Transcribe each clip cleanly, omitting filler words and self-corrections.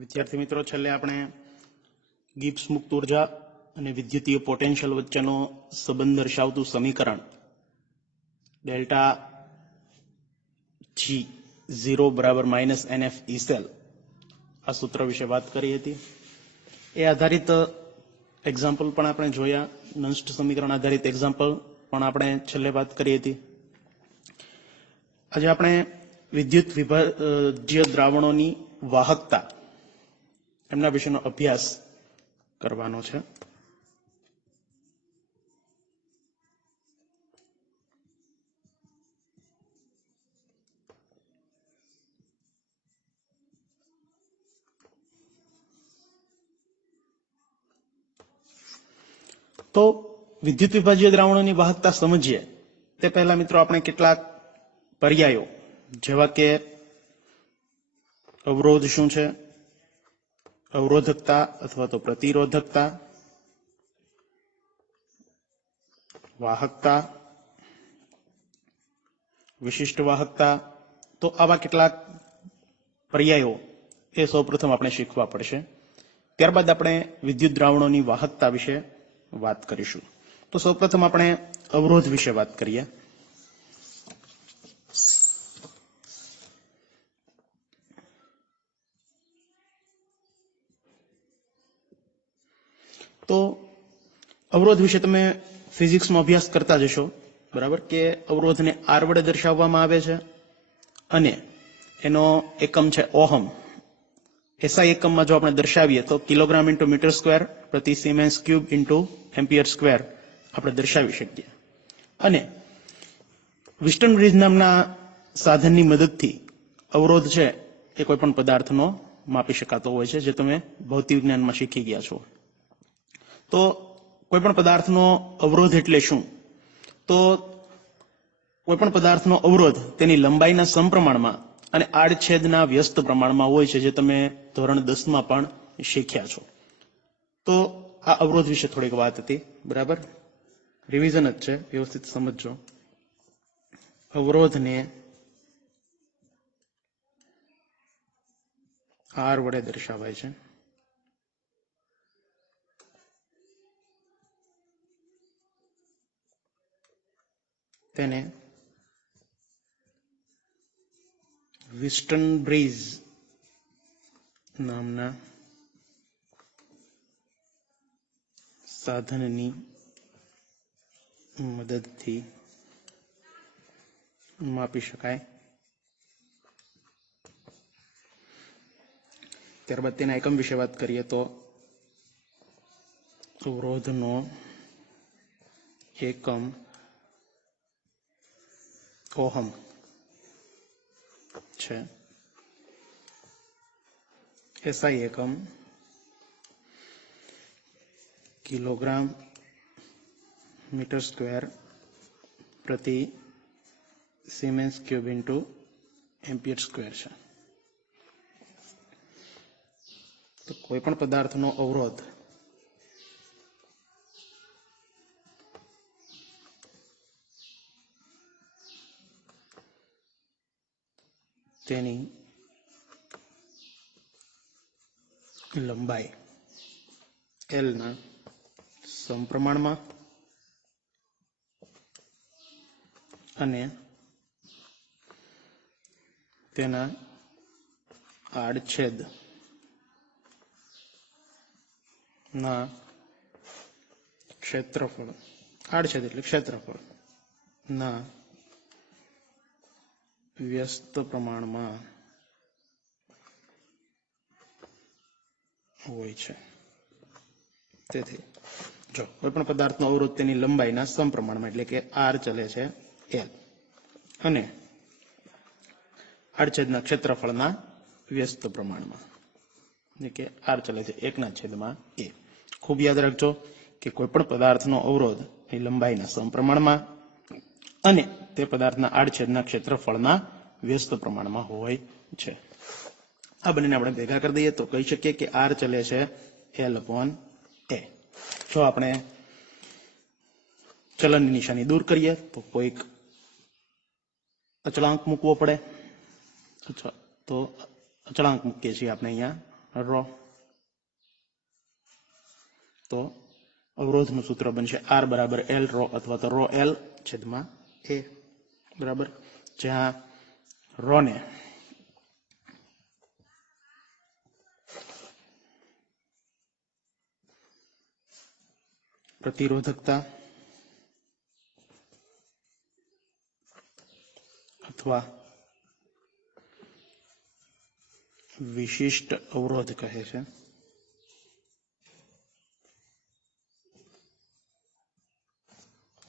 વિદ્યાર્થી મિત્રો, છેલ્લે આપણે ગિબ્સ મુક્ત ઉર્જા અને વિદ્યુતીય પોટેન્શિયલ વચ્ચેનો સંબંધ દર્શાવતું સમીકરણ ડેલ્ટા જી 0 બરાબર -NF E સેલ આ સૂત્ર વિશે વાત કરી હતી. એ આધારિત એક્ઝામ્પલ પણ આપણે જોયા, નષ્ટ સમીકરણ આધારિત એક્ઝામ્પલ પણ આપણે છેલ્લે વાત કરી હતી. આજે આપણે વિદ્યુત વિભાજ્ય દ્રાવણોની વાહકતા એમના વિશેનો અભ્યાસ કરવાનો છે. તો વિદ્યુત વિભાજ્ય દ્રાવણોની વાહકતા સમજીએ તે પહેલા મિત્રો આપણે કેટલાક પર્યાયો જેવા કે અવરોધ શું છે, અવરોધકતા અથવા તો પ્રતિરોધકતા, વાહકતા, વિશિષ્ટ વાહકતા, તો આવા કેટલાક પર્યાયો એ સૌપ્રથમ આપણે શીખવા પડશે. ત્યારબાદ આપણે વિદ્યુત દ્રાવણોની વાહકતા વિશે વાત કરીશું. તો સૌપ્રથમ આપણે અવરોધ વિશે વાત કરીએ. તો અવરોધ વિશે તમે ફિઝિક્સમાં અભ્યાસ કરતા જશો, બરાબર, કે અવરોધને આર વડે દર્શાવવામાં આવે છે અને એનો એકમ છે ઓહમ. એસઆઈ એકમમાં જો આપણે દર્શાવીએ તો કિલોગ્રામ ઇન્ટુ મીટર સ્ક્વેર પ્રતિ siemens cube into ampere square આપણે દર્શાવી શકીએ. અને વિસ્ટન બ્રિજ નામના સાધનની મદદથી અવરોધ છે એ કોઈ પણ પદાર્થનો માપી શકાતો હોય છે, જે તમે ભૌતિક વિજ્ઞાનમાં શીખી ગયા છો. તો કોઈ પણ પદાર્થનો અવરોધ એટલે શું? તો કોઈ પણ પદાર્થનો અવરોધ તેની લંબાઈના સમપ્રમાણમાં અને આડછેદના વ્યસ્ત પ્રમાણમાં હોય છે, જે તમે ધોરણ 10 માં પણ શીખ્યા છો. તો આ અવરોધ વિશે થોડીક વાત હતી, બરાબર, રિવિઝન જ છે, વ્યવસ્થિત સમજજો. અવરોધને આર વડે દર્શાવાય છે. તેને વિસ્ટન બ્રિજ નામના સાધનની મદદથી માપી શકાય. ત્યારબાદ તેના એકમ વિશે વાત કરીએ તો અવરોધનો એકમ ઓહમ છે. એસઆઈ એકમ કિલોગ્રામ મીટર સ્ક્વેર પ્રતિ siemens cube into ampere square છે. તો કોઈ પણ પદાર્થનો અવરોધ તેની લંબાઈ L ના સમપ્રમાણમાં અને તેના આડછેદ ના ક્ષેત્રફળ, આડછેદ એટલે ક્ષેત્રફળ ના વ્યસ્ત પ્રમાણમાં હોય છે. તેથી જો કોઈ પણ પદાર્થનો અવરોધ તેની લંબાઈના સમપ્રમાણમાં એટલે કે આર ચલે છે L અને આડછેદના ક્ષેત્રફળના વ્યસ્ત પ્રમાણમાં એટલે કે આર ચલે છે 1/A. ખૂબ યાદ રાખજો કે કોઈ પણ પદાર્થનો અવરોધ એ લંબાઈના સમપ્રમાણમાં અને તે પદાર્થના આડછેદના ક્ષેત્રફળના વ્યસ્ત પ્રમાણમાં હોય છે. આ બંનેને આપણે ભેગા કરી દઈએ તો કહી શકીએ કે આર ચલે છે L/A. જો આપણે ચલનની નિશાની દૂર કરીએ તો કોઈક અચળાંક મૂકવો પડે, તો અચળાંક મૂકીએ છીએ આપણે અહીંયા રો, तो अवरोधનું सूत्र बनशे R बराबर L रो अथवा तो रो L छेदમાં A बराबर, જ્યાં रो ने प्रतिरोधकता अथवा विशिष्ट अवरोध कहे छे।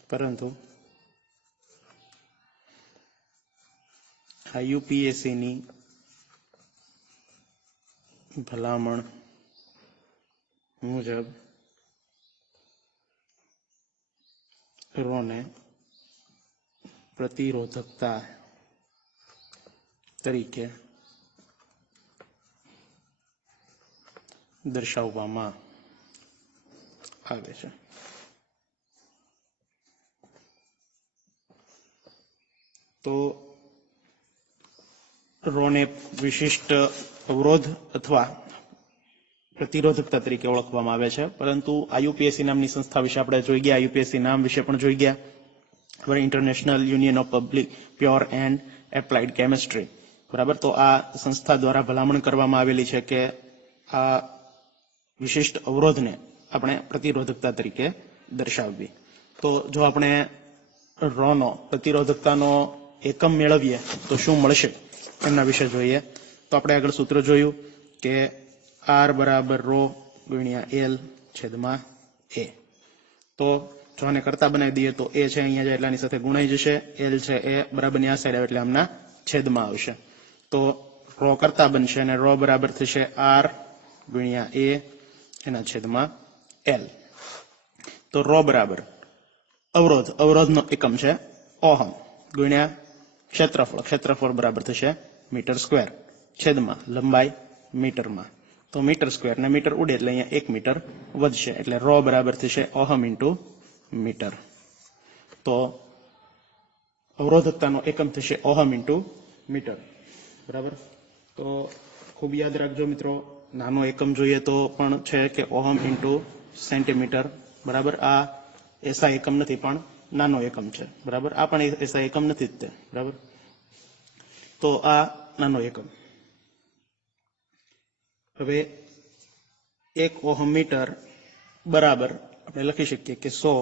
परंतु IUPAC नी भलामण मुजब रो ने प्रतिरोधकता तरीके दर्शाववामां आवे छे। तो रो ने विशिष्ट अवरोध अथवा प्रतिरोधकता तरीके ओळखवामां आवे छे। परंतु IUPAC नामनी संस्था विषे आपणे जोई गया, IUPAC नाम विषे पण जोई गया, international union of public pure and applied chemistry बराबर। तो आ संस्था द्वारा भलामण करवामां आवेली छे के आ विशिष्ट अवरोध ने આપણે प्रतिरोधकता तरीके दर्शाववी। तो जो આપણે રો નો प्रतिरोधकताનો એકમ મેળવીએ તો શું મળશે એમના વિશે જોઈએ। તો આપણે આગળ સૂત્ર જોયું કે R બરાબર રો ગુણ્યા L છેદમાં A। તો જો આને કરતા બનાવી દઈએ તો A છે અહીંયા જાય એટલે આની સાથે ગુણાઈ જશે, L છે એ બરાબરની આ સાઈડ આવે એટલે આમના છેદમાં આવશે। તો રો કરતા બનશે અને રો બરાબર થશે R ગુણ્યા A એના છેદમાં L। तो रो बराबर अवरोध, अवरोध नो एकम छे ओहम गुण्या क्षेत्रफळ, क्षेत्रफळ बराबर थशे मीटर स्क्वेर छेदमां लंबाई मीटर में। तो मीटर स्क्वेर ने मीटर उडे એટલે અહીંયા 1 मीटर વધશે એટલે રો બરાબર થશે ઓહમ ઇન્ટુ મીટર। તો અવરોધકતાનો એકમ થશે ઓહમ ઇન્ટુ મીટર બરાબર। તો ખૂબ યાદ રાખજો મિત્રો, નાનો એકમ જોઈએ તો પણ છે કે ઓહમ ઇન્ટુ સેન્ટીમીટર बराबर। आ ऐसा एकम नहीं पण नानो एकम छे बराबर। आ पण ऐसा एकम नहीं ते बराबर। तो आ नानो एकम। हवे 1 ओहम मीटर बराबर આપણે લખી શકીએ કે 100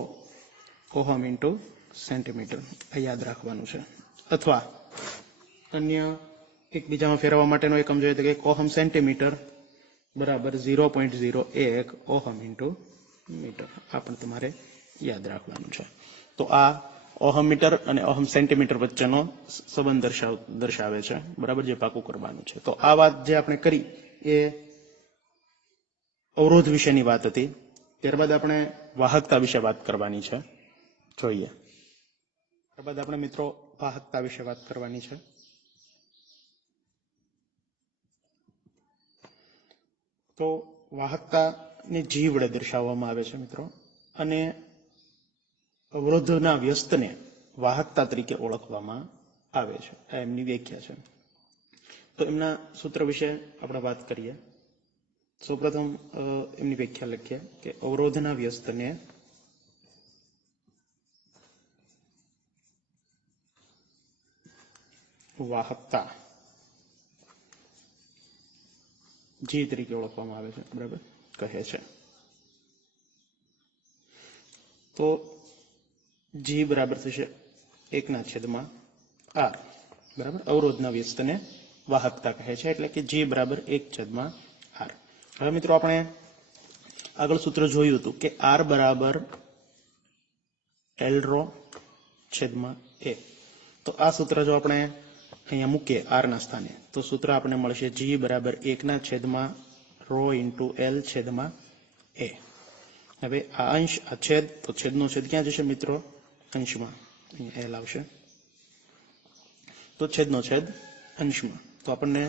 ઓહમ ઇન્ટુ સેન્ટીમીટર। આ યાદ રાખવાનું છે। અથવા અન્ય એકબીજામાં ફેરવવા માટેનો એકમ જોઈએ તો કે 1 ઓહમ સેન્ટીમીટર बराबर 0.01 ओहम इंटू मीटर। आ पण तमारे याद राखवानुं छे। तो आ ओहम मीटर अने ओहम सेंटीमीटर वच्चेनो संबंध दर्शावे छे बराबर, जे पाकું करवानुं छे। तो आ वात जे आपणे करी ए अवरोध विशेनी वात हती। त्यारबाद आपणे वाहकता विषे वात करवानी छे, जोईए। त्यारबाद आपणे मित्रों वाहकता विषे वात करवानी छे। तो वाहकता ने जी वडे दर्शाववामां आवे छे मित्रों, अने अवरोधना व्यस्तने वाहकता तरीके ओळखवामां आवे छे। आ एमनी व्याख्या छे। तो एमना सूत्र विषे आपणे वात करीए। सौप्रथम एमनी व्याख्या लखीए के अवरोधना व्यस्तने वाहकता जी तरीके ओळखवामां आवे छे बराबर कहे छे। तो जी बराबर थशे 1/r बराबर। अवरोधना व्यस्तने वाहकता कहे छे એટલે કે जी बराबर 1/r। હવે મિત્રો આપણે આગળ સૂત્ર જોયું હતું કે r બરાબર l રો છેદમાં a। તો આ સૂત્ર જો આપણે અહીંયા મૂકીએ r ના સ્થાને તો સૂત્ર આપણને મળશે g બરાબર 1/રો ઇન્ટુ l છેદમાં a। હવે આ અંશ આ છેદ, તો છેદનો છેદ ક્યાં જશે મિત્રો? અંશમાં, અહીંયા l આવશે। तो छेदनो छेद अंशमां। तो आपने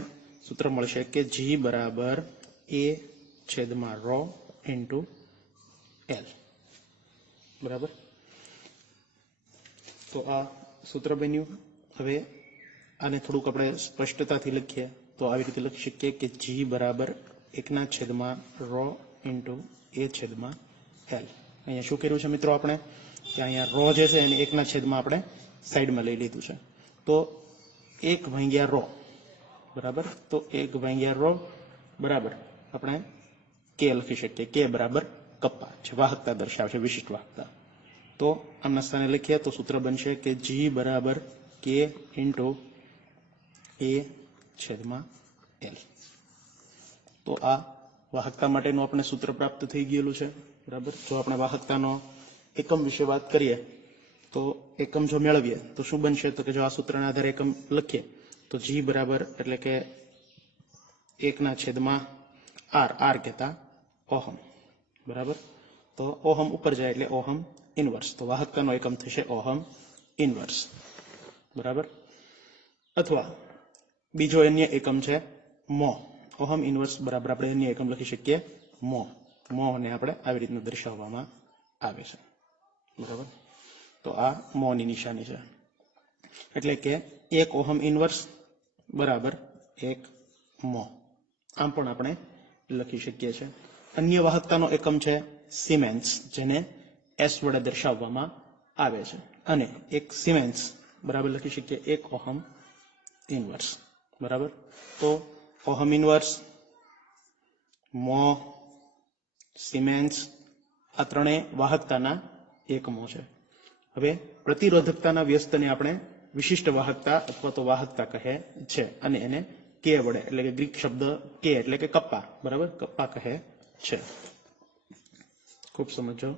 सूत्र मळशे के g बराबर a छेदमां रो इंटू l बराबर। तो आ सूत्र बन्युं। हवे आने थोड़ुंक आपणे स्पष्टताथी लखीए तो आवी रीते लखी शकीए के g बराबर એકના છેદમાં રો ઇન્ટુ એ છેદમાં એલ. અહીંયા શું કર્યું છે મિત્રો આપણે કે અહીંયા રો જે છે એને એકના છેદમાં આપણે સાઈડમાં લઈ લીધું છે. તો 1 ભાગ્યા રો બરાબર. તો 1 ભાગ્યા રો બરાબર આપણે કે લખી શકીએ. કે બરાબર કપ્પા છે, વાહકતા દર્શાવશે, વિશિષ્ટ વાહકતા. તો આમના સ્થાને લખીએ તો સૂત્ર બનશે કે જી બરાબર કે ઇન્ટુ એ છેદમાં એલ. તો આ વાહકતા માટેનું આપણે સૂત્ર પ્રાપ્ત થઈ ગયેલું છે બરાબર. જો આપણે વાહકતાનો એકમ વિશે વાત કરીએ તો એકમ જો મેળવીએ તો શું બનશે તો કે જો આ સૂત્રના આધારે એકમ લખીએ તો જી બરાબર એટલે કે 1 છેદમાં આર કહેતા ઓહમ બરાબર. તો ઓહમ ઉપર જાય એટલે ઓહમ ઇનવર્સ. તો વાહકતાનો એકમ થશે ઓહમ ઇનવર્સ બરાબર. અથવા બીજો અન્ય એકમ છે મો. ઓહમ ઇનવર્સ બરાબર આપણે અન્ય એકમ લખી શકીએ મો. મોને આપણે આવી રીતના દર્શાવવામાં આવે છે બરાબર. તો આ મોની નિશાની છે એટલે કે 1 ઓહમ ઇનવર્સ બરાબર 1 મો. આમ પણ આપણે લખી શકીએ છીએ. અન્ય વાહકતાનો એકમ છે સિમેન્સ, જેને એસ વડે દર્શાવવામાં આવે છે. અને એક સિમેન્સ બરાબર લખી શકીએ 1 ઓહમ ઇનવર્સ બરાબર. તો ઓહમ ઇનવર્સ, મો, સિમેન્સ આ ત્રણેય વાહકતાના એકમો છે. હવે પ્રતિરોધકતાના વ્યસ્તને આપણે વિશિષ્ટ વાહકતા અથવા તો વાહકતા કહે છે અને એને કે વડે એટલે કે ગ્રીક શબ્દ કે એટલે કે કપ્પા બરાબર કપ્પા કહે છે. ખૂબ સમજો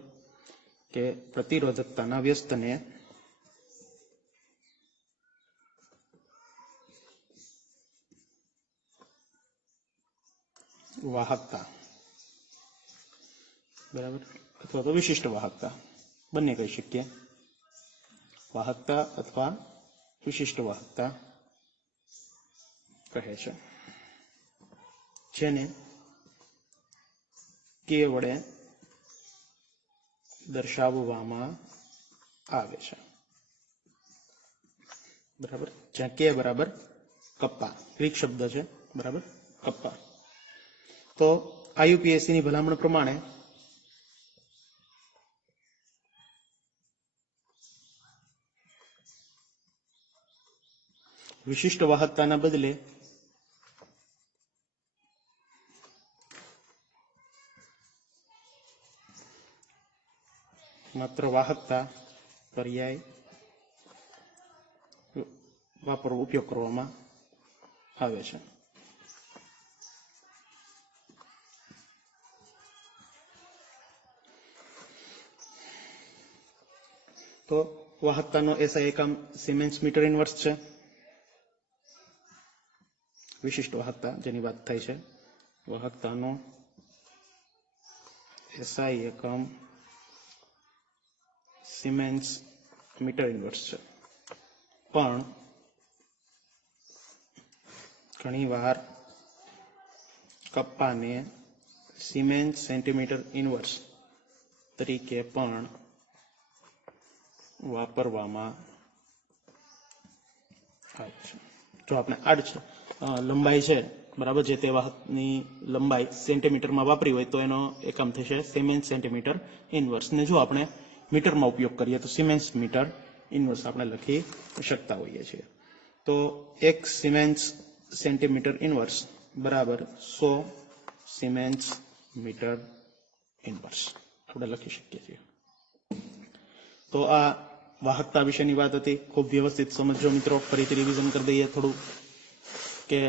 કે પ્રતિરોધકતાના વ્યસ્તને વાહકતા બરાબર અથવા તો વિશિષ્ટ વાહકતા બંને કહી શકીએ. વાહકતા અથવા વિશિષ્ટ વાહકતા કહે છે, જેને કે વડે દર્શાવવામાં આવે છે બરાબર. જ્યાં કે બરાબર કપ્પા ગ્રીક શબ્દ છે બરાબર કપ્પા. તો IUPAC ની ભલામણ પ્રમાણે વિશિષ્ટ વાહકતાના બદલે માત્ર વાહકતા પર્યાય ઉપયોગ કરવામાં આવે છે. તો વાહકતાનો એસઆઈ એકમ સિમેન્સ મીટર ઇનવર્સ છે. વિશિષ્ટ વાહકતા જેની વાત થઈ છે, વાહકતાનો એસઆઈ એકમ સિમેન્સ મીટર ઇનવર્સ છે. પણ ઘણીવાર કપ્પાને સિમેન્સ સેન્ટીમીટર ઇનવર્સ તરીકે પણ વાપરવામાં આવે છે. જો આપણે આડ છે લંબાઈ છે બરાબર, જે તે વાહકની લંબાઈ સેન્ટીમીટરમાં વાપરી હોય તો એનો એકમ થશે સિમેન્સ સેન્ટીમીટર ઇનવર્સ. ને જો આપણે મીટરમાં ઉપયોગ કરીએ તો સિમેન્સ મીટર ઇનવર્સ આપણે લખી શકતા હોઈએ છીએ. તો 1 સિમેન્સ સેન્ટીમીટર ઇનવર્સ બરાબર 100 સિમેન્સ મીટર ઇનવર્સ આપણે લખી શકીએ છીએ. તો આ વાહકતા વિશેની વાત હતી. ખૂબ વ્યવસ્થિત સમજો મિત્રો. ફરીથી રિવિઝન કરી દઈએ થોડું કે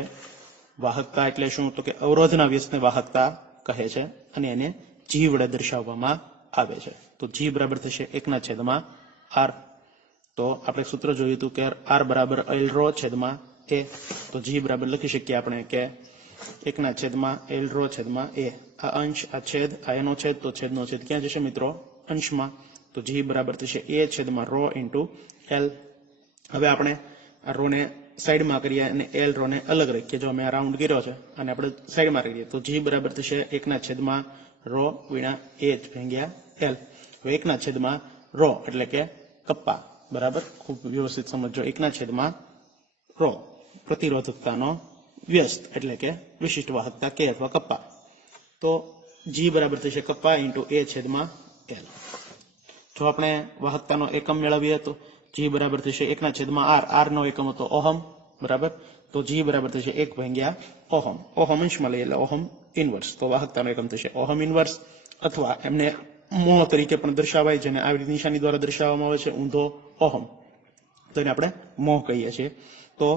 વાહકતા એટલે શું, તો કે અવરોધના વ્યસ્તને વાહકતા કહે છે અને એને જી વડે દર્શાવવામાં આવે છે. તો જી બરાબર થશે 1/r. તો આપણે સૂત્ર જોયું હતું કે r બરાબર l રો છેદમાં a. તો જી બરાબર લખી શકીએ આપણે કે 1/l રો છેદમાં a. આ અંશ, આ છેદ, આ એનો છેદ, તો છેદનો છેદ ક્યાં જશે મિત્રો? અંશમાં. તો જી બરાબર થશે a છેદમાં રો ઇન્ટુ l. હવે આપણે આ રો ને સાઈડમાં કરીએ અને l રો ને અલગ રાખીએ. જો અમે આ રાઉન્ડ કર્યો છે અને આપણે સાઈડમાં રાખીએ તો જી બરાબર થશે 1/રો ગુણ્યા a ભાગ્યા l. હવે 1/રો એટલે કે કપ્પા બરાબર. ખૂબ વ્યવસ્થિત સમજો. 1/રો પ્રતિરોધકતાનો વ્યસ્ત એટલે કે વિશિષ્ટ વાહકતા કે અથવા કપ્પા તો જી બરાબર થશે કપ્પા ઇન્ટુ એ છેદમાં એલ. જો આપણે વાહકતાનો એકમ મેળવીએ તો જી બરાબર થશે 1/r. આર નો એકમ હતો ઓહમ, બરાબર. તો જી બરાબર થશે 1 / ઓહમ. ઓહમ અંશમાં લઈએ એટલે ઓહમ ઇનવર્સ. તો વાહકતાનો એકમ થશે ઓહમ ઇનવર્સ, અથવા એમને મો તરીકે પણ દર્શાવાય, જેને આવી નિશાની દ્વારા દર્શાવવામાં આવે છે, ઊંધો ઓહમ. તો એને આપણે મો કહીએ છીએ. તો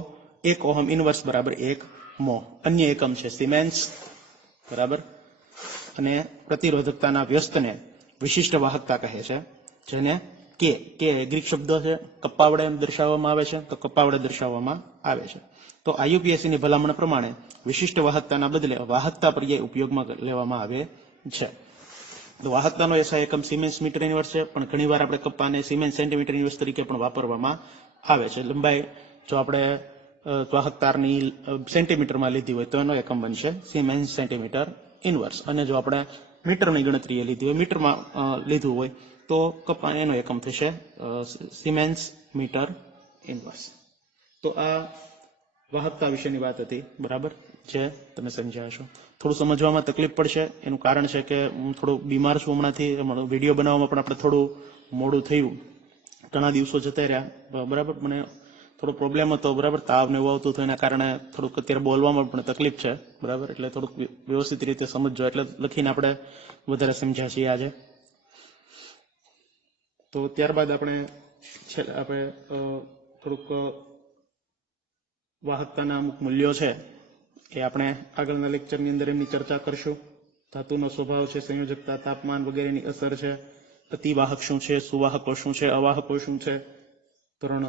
1 ઓહમ ઇનવર્સ બરાબર 1 મો. અન્ય એકમ છે સિમેન્સ, બરાબર. અને પ્રતિરોધકતાના વ્યસ્તને વિશિષ્ટ વાહકતા કહે છે, જેને કે ગ્રીક શબ્દ છે, કપ્પા વડે દર્શાવવામાં આવે છે. તો કપ્પા વડે દર્શાવવામાં આવે છે. તો IUPAC ની ભલામણ પ્રમાણે વિશિષ્ટ વાહકતાના બદલે વાહકતા પર્યાય ઉપયોગમાં લેવામાં આવે છે. તો વાહકતાનો એસઆઈ એકમ સિમેન્સ મીટર ઇનવર્સ છે, પણ ઘણીવાર આપણે કપ્પાને સિમેન્સ સેન્ટીમીટર ઇનવર્સ તરીકે પણ વાપરવામાં આવે છે. લંબાઈ જો આપણે વાહકતારની સેન્ટીમીટરમાં લીધી હોય તો એનો એકમ બનશે સિમેન્સ સેન્ટીમીટર ઇનવર્સ, અને જો આપણે મીટરની ગણતરીએ લીધી હોય, મીટરમાં લીધું હોય, તો કપ્પા એનો એકમ થશે સિમેન્સ મીટર ઇનવર્સ. તો આ વાહકતા વિશેની વાત હતી, બરાબર, જે તમે સમજ્યા હશો. થોડું સમજવામાં તકલીફ પડશે, એનું કારણ છે કે હું થોડું બીમાર છું હમણાંથી. વિડીયો બનાવવામાં પણ આપણે થોડું મોડું થયું, ઘણા દિવસો જતા રહ્યા, બરાબર. મને થોડો પ્રોબ્લેમ હતો, બરાબર, તાવ ને એવું આવતું હતું, એના કારણે થોડુંક અત્યારે બોલવામાં પણ તકલીફ છે, બરાબર. એટલે થોડુંક વ્યવસ્થિત રીતે સમજજો, એટલે લખીને આપણે વધારે સમજ્યા છીએ આજે. તો ત્યારબાદ આપણે થોડુંક વાહકતાના અમુક મૂલ્યો છે એ આપણે આગળના લેક્ચરની અંદર એમની ચર્ચા કરશું. ધાતુનો સ્વભાવ છે, સંયોજકતા, તાપમાન વગેરેની અસર છે, અતિવાહક શું છે, સુવાહકો શું છે, અવાહકો શું છે. ધોરણ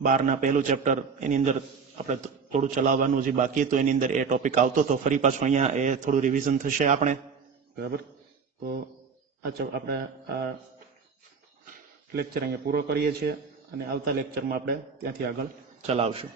12 પહેલું ચેપ્ટર એની અંદર આપણે થોડું ચલાવવાનું જે બાકી હતું, એની અંદર એ ટોપિક આવતો હતો. ફરી પાછું અહીંયા એ થોડું રિવિઝન થશે આપણે, બરાબર. તો આપણે આ લેક્ચર અહીંયા પૂરો કરીએ છીએ, અને આવતા લેક્ચરમાં આપણે ત્યાંથી આગળ ચલાવશું.